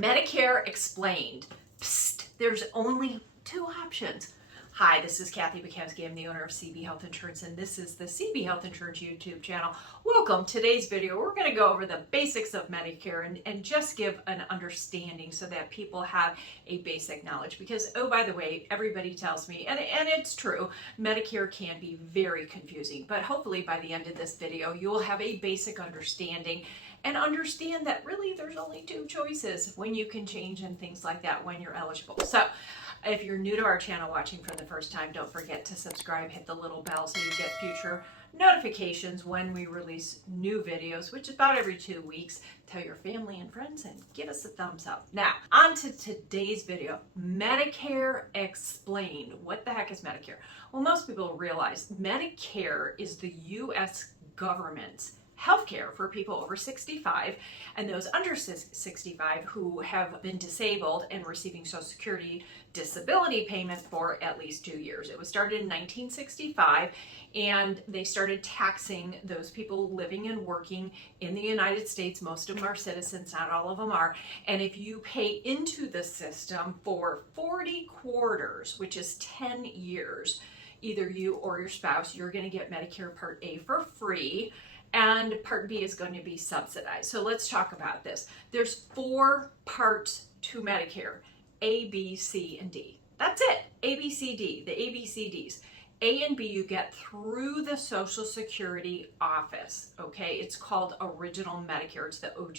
Medicare Explained. Psst, there's only two options. Hi, this is Kathy Bukowski. I'm the owner of CB Health Insurance, and this is the CB Health Insurance YouTube channel. Welcome. Today's video, we're going to go over the basics of Medicare and just give an understanding so that people have a basic knowledge. Because, oh, by the way, everybody tells me, and it's true, Medicare can be very confusing. But hopefully by the end of this video, you will have a basic understanding and understand that really there's only two choices when you can change and things like that when you're eligible. So if you're new to our channel watching for the first time, don't forget to subscribe, hit the little bell so you get future notifications when we release new videos, which is about every 2 weeks. Tell your family and friends and give us a thumbs up. Now, on to today's video, Medicare Explained. What the heck is Medicare? Well, most people realize Medicare is the U.S. government's healthcare for people over 65 and those under 65 who have been disabled and receiving Social Security disability payment for at least 2 years. It was started in 1965, and they started taxing those people living and working in the United States. Most of them are citizens, not all of them are. And if you pay into the system for 40 quarters, which is 10 years, either you or your spouse, you're going to get Medicare Part A for free, and Part B is going to be subsidized. So let's talk about this. There's 4 parts to Medicare: A, B, C, and D. That's it. A, B, C, D, the ABCDs. A and B you get through the Social Security office, okay? It's called Original Medicare. It's the OG.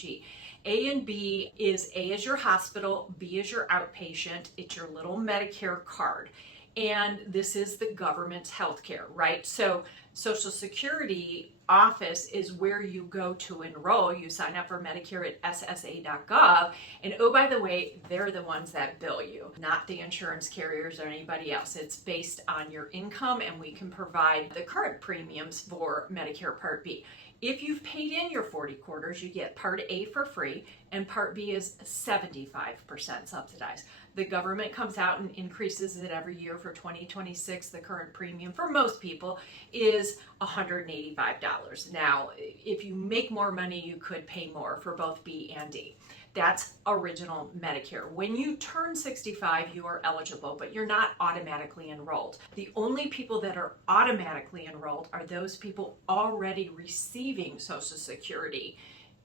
A and B is A is your hospital, B is your outpatient. It's your little Medicare card. And this is the government's health care, right? So Social Security office is where you go to enroll. You sign up for Medicare at ssa.gov. And oh, by the way, they're the ones that bill you, not the insurance carriers or anybody else. It's based on your income, and we can provide the current premiums for Medicare Part B. If you've paid in your 40 quarters, you get Part A for free, and Part B is 75% subsidized. The government comes out and increases it every year. For 2026, the current premium for most people is $185. Now, if you make more money, you could pay more for both B and D. That's Original Medicare. When you turn 65, you are eligible, but you're not automatically enrolled. The only people that are automatically enrolled are those people already receiving Social Security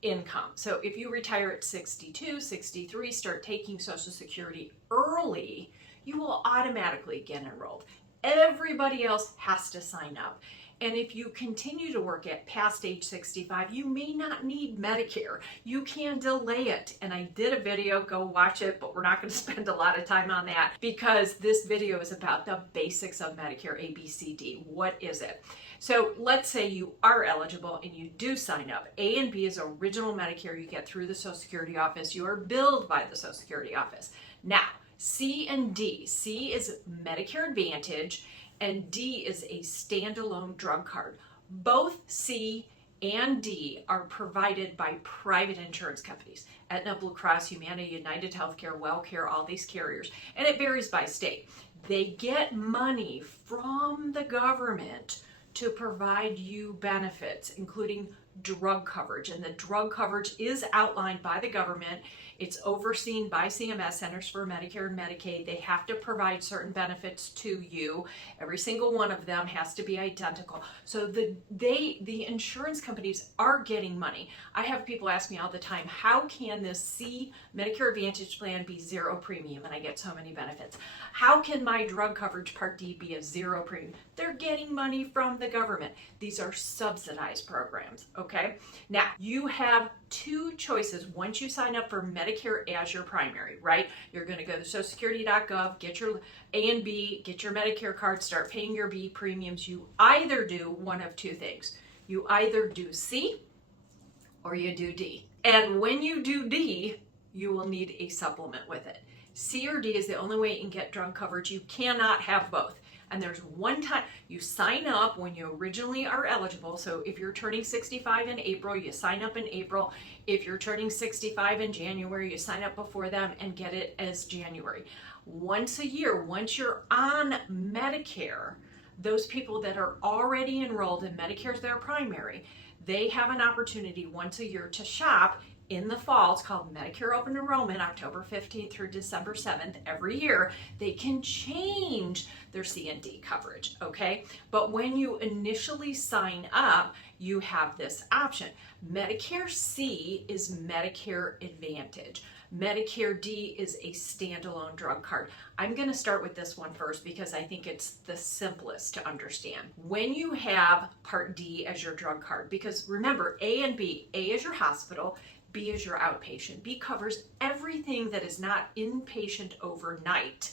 income. So if you retire at 62, 63, start taking Social Security early, you will automatically get enrolled. Everybody else has to sign up. And if you continue to work at past age 65, you may not need Medicare. You can delay it. And I did a video, go watch it, but we're not going to spend a lot of time on that because this video is about the basics of Medicare A, B, C, D. What is it? So let's say you are eligible and you do sign up. A and B is Original Medicare you get through the Social Security office. You are billed by the Social Security office. Now, C and D. C is Medicare Advantage, and D is a standalone drug card. Both C and D are provided by private insurance companies: Aetna, Blue Cross, Humana, United Healthcare, WellCare, all these carriers. And it varies by state. They get money from the government to provide you benefits, including drug coverage. And the drug coverage is outlined by the government. It's overseen by CMS, Centers for Medicare and Medicaid. They have to provide certain benefits to you. Every single one of them has to be identical. So the insurance companies are getting money. I have people ask me all the time, how can this C Medicare Advantage plan be 0 premium and I get so many benefits? How can my drug coverage Part D be a 0 premium? They're getting money from the government. These are subsidized programs, okay? Now, you have 2 choices once you sign up for Medicare as your primary, right? You're going to go to socialsecurity.gov, get your A and B, get your Medicare card, start paying your B premiums. You either do one of 2 things. You either do C or you do D. And when you do D, you will need a supplement with it. C or D is the only way you can get drug coverage. You cannot have both. And there's one time you sign up when you originally are eligible. So if you're turning 65 in April, you sign up in April. If you're turning 65 in January, you sign up before them and get it as January. Once a year, once you're on Medicare, those people that are already enrolled in Medicare as their primary, they have an opportunity once a year to shop in the fall. It's called Medicare Open Enrollment, October 15th through December 7th. Every year, they can change their C and D coverage, okay? But when you initially sign up, you have this option. Medicare C is Medicare Advantage. Medicare D is a standalone drug card. I'm going to start with this one first because I think it's the simplest to understand. When you have Part D as your drug card, because remember, A and B, A is your hospital, B is your outpatient. B covers everything that is not inpatient overnight,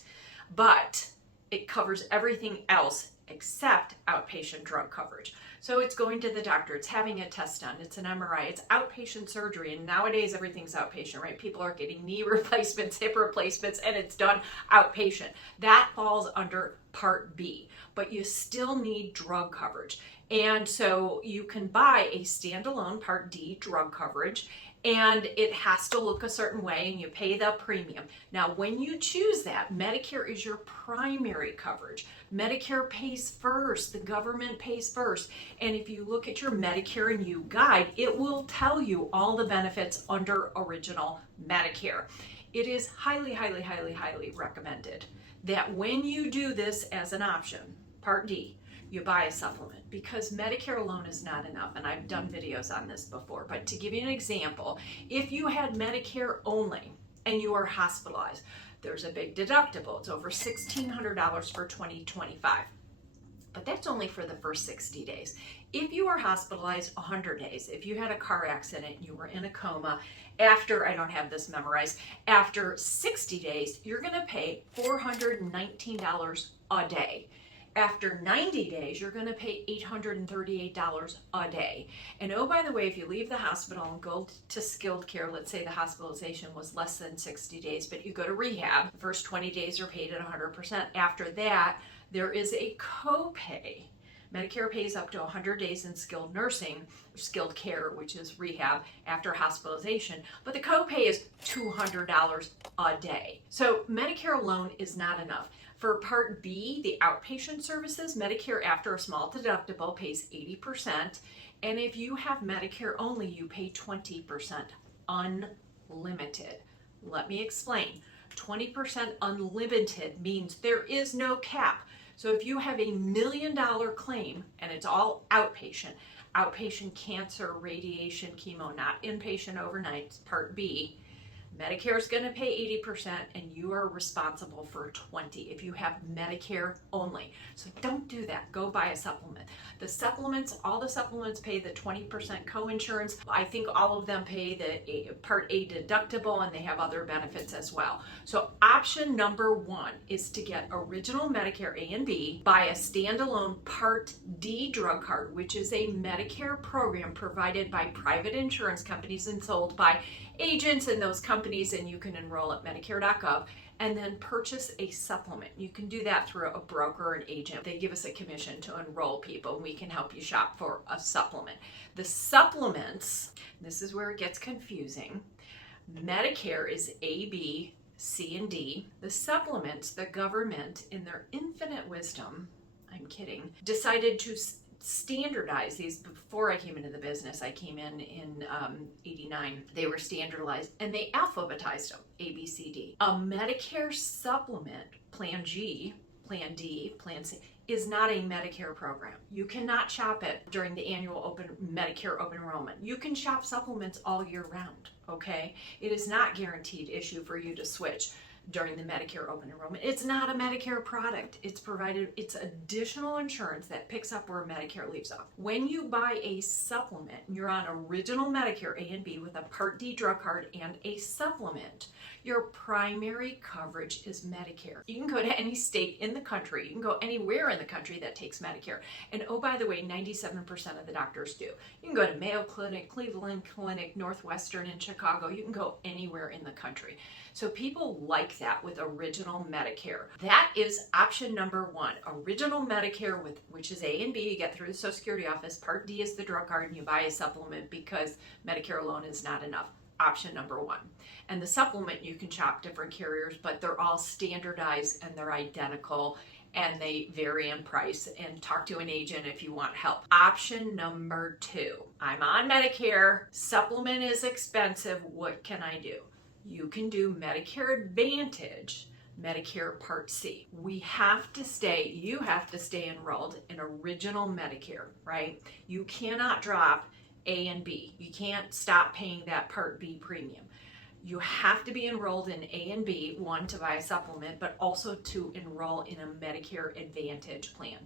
but it covers everything else except outpatient drug coverage. So it's going to the doctor, it's having a test done, it's an MRI, it's outpatient surgery, and nowadays everything's outpatient, right? People are getting knee replacements, hip replacements, and it's done outpatient. That falls under Part B, but you still need drug coverage. And so you can buy a standalone Part D drug coverage, and it has to look a certain way, and you pay the premium. Now, when you choose that, Medicare is your primary coverage. Medicare pays first, the government pays first. And if you look at your Medicare and You guide, it will tell you all the benefits under original Medicare. It is highly, highly, highly, highly recommended that when you do this as an option, Part D, you buy a supplement, because Medicare alone is not enough. And I've done videos on this before, but to give you an example, if you had Medicare only and you are hospitalized, there's a big deductible. It's over $1,600 for 2025, but that's only for the first 60 days. If you are hospitalized 100 days, if you had a car accident, you were in a coma, after, I don't have this memorized, after 60 days, you're gonna pay $419 a day. After 90 days, you're going to pay $838 a day. And oh, by the way, if you leave the hospital and go to skilled care, let's say the hospitalization was less than 60 days, but you go to rehab, the first 20 days are paid at 100%. After that, there is a copay. Medicare pays up to 100 days in skilled nursing, or skilled care, which is rehab after hospitalization, but the copay is $200 a day. So Medicare alone is not enough. For Part B, the outpatient services, Medicare after a small deductible pays 80%. And if you have Medicare only, you pay 20% unlimited. Let me explain. 20% unlimited means there is no cap. So if you have $1 million claim and it's all outpatient, outpatient cancer, radiation, chemo, not inpatient overnight, it's Part B, Medicare is going to pay 80% and you are responsible for 20% if you have Medicare only. So don't do that. Go buy a supplement. The supplements, all the supplements pay the 20% coinsurance. I think all of them pay the Part A deductible, and they have other benefits as well. So option number one is to get original Medicare A and B, buy a standalone Part D drug card, which is a Medicare program provided by private insurance companies and sold by agents in those companies, and you can enroll at medicare.gov, and then purchase a supplement. You can do that through a broker or an agent. They give us a commission to enroll people, and we can help you shop for a supplement. The supplements, this is where it gets confusing. Medicare is A, B, C, and D. The supplements, the government, in their infinite wisdom, I'm kidding, decided to standardize these. Before I came into the business, I came in 89. They were standardized and they alphabetized them, A, B, C, D. A Medicare supplement, Plan G, Plan D, Plan C, is not a Medicare program. You cannot shop it during the annual Medicare open enrollment. You can shop supplements all year round, okay? It is not guaranteed issue for you to switch during the Medicare open enrollment. It's not a Medicare product. It's provided, it's additional insurance that picks up where Medicare leaves off. When you buy a supplement, you're on original Medicare A and B with a Part D drug card and a supplement, your primary coverage is Medicare. You can go to any state in the country. You can go anywhere in the country that takes Medicare. And oh, by the way, 97% of the doctors do. You can go to Mayo Clinic, Cleveland Clinic, Northwestern in Chicago. You can go anywhere in the country. So people like that with original Medicare. That is option number one. Original Medicare, which is A and B, you get through the Social Security office. Part D is the drug card, and you buy a supplement because Medicare alone is not enough. Option number one. And the supplement, you can shop different carriers, but they're all standardized and they're identical. and they vary in price, and talk to an agent if you want help. Option number 2, I'm on Medicare, supplement is expensive, what can I do? You can do Medicare Advantage, Medicare Part C. You have to stay enrolled in original Medicare, right? You cannot drop A and B. You can't stop paying that Part B premium. You have to be enrolled in A and B, one, to buy a supplement, but also to enroll in a Medicare Advantage plan.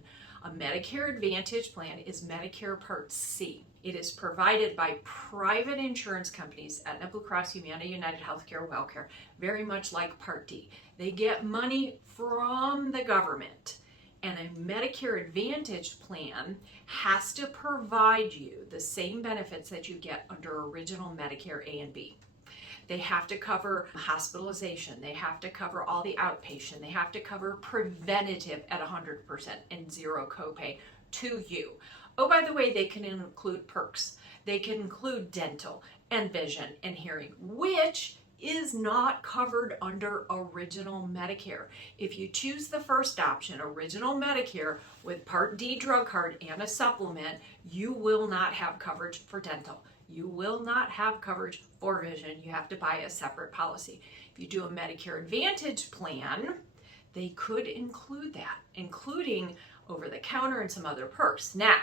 A Medicare Advantage plan is Medicare Part C. It is provided by private insurance companies, Aetna, Blue Cross, Humana, United Healthcare, WellCare, very much like Part D. They get money from the government. And a Medicare Advantage plan has to provide you the same benefits that you get under original Medicare A and B. They have to cover hospitalization. They have to cover all the outpatient. They have to cover preventative at 100% and zero copay to you. Oh, by the way, they can include perks. They can include dental and vision and hearing, which is not covered under original Medicare. If you choose the first option, original Medicare, with Part D drug card and a supplement, you will not have coverage for dental. You will not have coverage for vision. You have to buy a separate policy. If you do a Medicare Advantage plan, they could include that, including over-the-counter and some other perks. Now,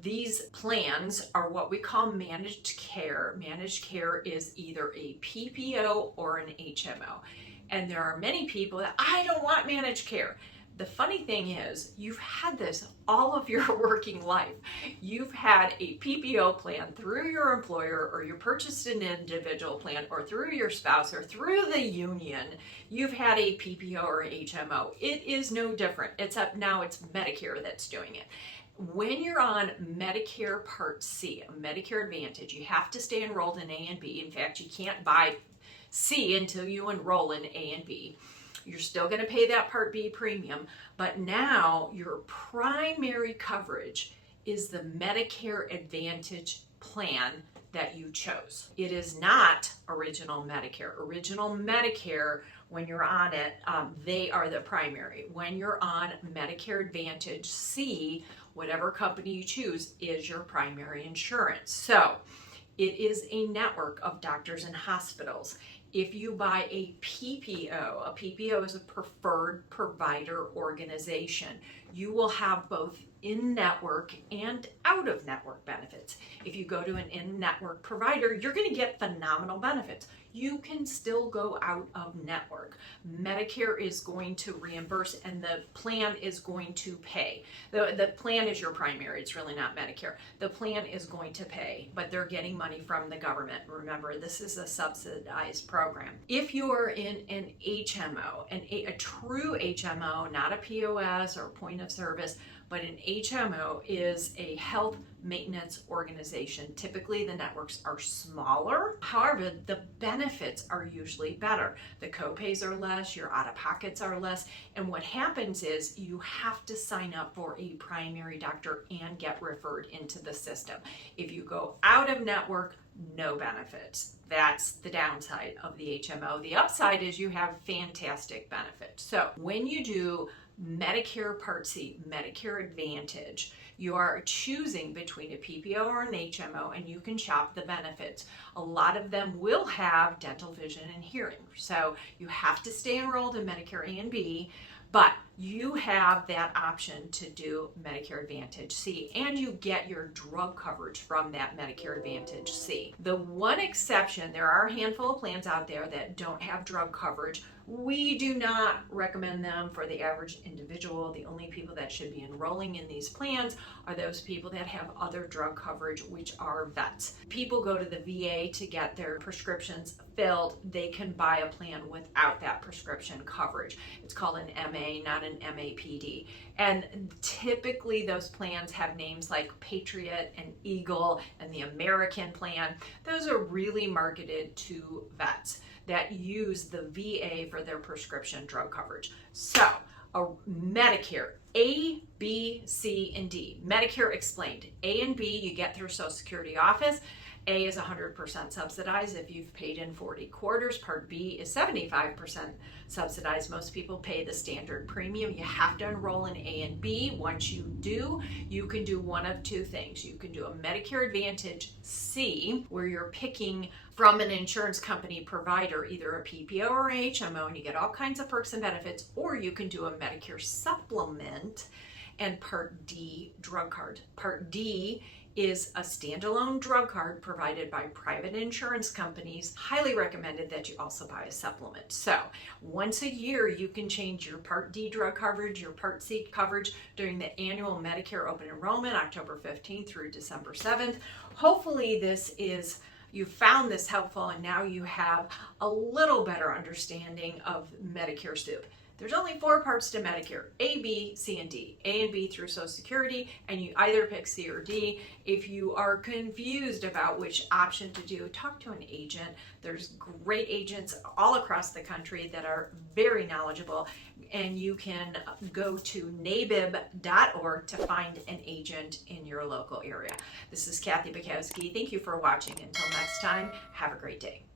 these plans are what we call managed care. Managed care is either a PPO or an HMO. And there are many people that, I don't want managed care. The funny thing is, you've had this all of your working life. You've had a PPO plan through your employer, or you purchased an individual plan, or through your spouse, or through the union. You've had a PPO or HMO. It is no different, except now it's Medicare that's doing it. When you're on Medicare Part C, Medicare Advantage, you have to stay enrolled in A and B. In fact, you can't buy C until you enroll in A and B. You're still going to pay that Part B premium, but now your primary coverage is the Medicare Advantage plan that you chose. It is not original Medicare. Original Medicare, when you're on it, they are the primary. When you're on Medicare Advantage C, whatever company you choose is your primary insurance. So it is a network of doctors and hospitals. If you buy a PPO is a preferred provider organization. You will have both in-network and out-of-network benefits. If you go to an in-network provider, you're going to get phenomenal benefits. You can still go out of network. Medicare is going to reimburse, and the plan is going to pay. The plan is your primary. It's really not Medicare. The plan is going to pay, but they're getting money from the government. Remember, this is a subsidized program. If you're in an HMO, a true HMO, not a POS or point of service, but an HMO is a health maintenance organization. Typically, the networks are smaller. However, the benefits are usually better. The copays are less, your out-of-pockets are less, and what happens is you have to sign up for a primary doctor and get referred into the system. If you go out of network, no benefits. That's the downside of the HMO. The upside is you have fantastic benefits. So when you do Medicare Part C, Medicare Advantage, you are choosing between a PPO or an HMO, and you can shop the benefits. A lot of them will have dental, vision, and hearing. So you have to stay enrolled in Medicare A and B, but you have that option to do Medicare Advantage C, and you get your drug coverage from that Medicare Advantage C. The one exception, there are a handful of plans out there that don't have drug coverage. We do not recommend them for the average individual. The only people that should be enrolling in these plans are those people that have other drug coverage, which are vets. People go to the VA to get their prescriptions filled. They can buy a plan without that prescription coverage. It's called an MA, not an MAPD. And typically those plans have names like Patriot and Eagle and the American plan. Those are really marketed to vets that use the VA for their prescription drug coverage. So, a Medicare A, B, C, and D. Medicare Explained. A and B you get through Social Security office, A is 100% subsidized if you've paid in 40 quarters. Part B is 75% subsidized. Most people pay the standard premium. You have to enroll in A and B. Once you do, you can do one of two things. You can do a Medicare Advantage C, where you're picking from an insurance company provider, either a PPO or HMO, and you get all kinds of perks and benefits, or you can do a Medicare Supplement and Part D drug card. Part D is a standalone drug card provided by private insurance companies. Highly recommended that you also buy a supplement. So once a year, you can change your Part D drug coverage, your Part C coverage during the annual Medicare open enrollment, October 15th through December 7th. Hopefully you found this helpful, and now you have a little better understanding of Medicare soup. There's only 4 parts to Medicare: A, B, C, and D. A and B through Social Security, and you either pick C or D. If you are confused about which option to do, talk to an agent. There's great agents all across the country that are very knowledgeable, and you can go to nabib.org to find an agent in your local area. This is Kathy Bukowski. Thank you for watching. Until next time, have a great day.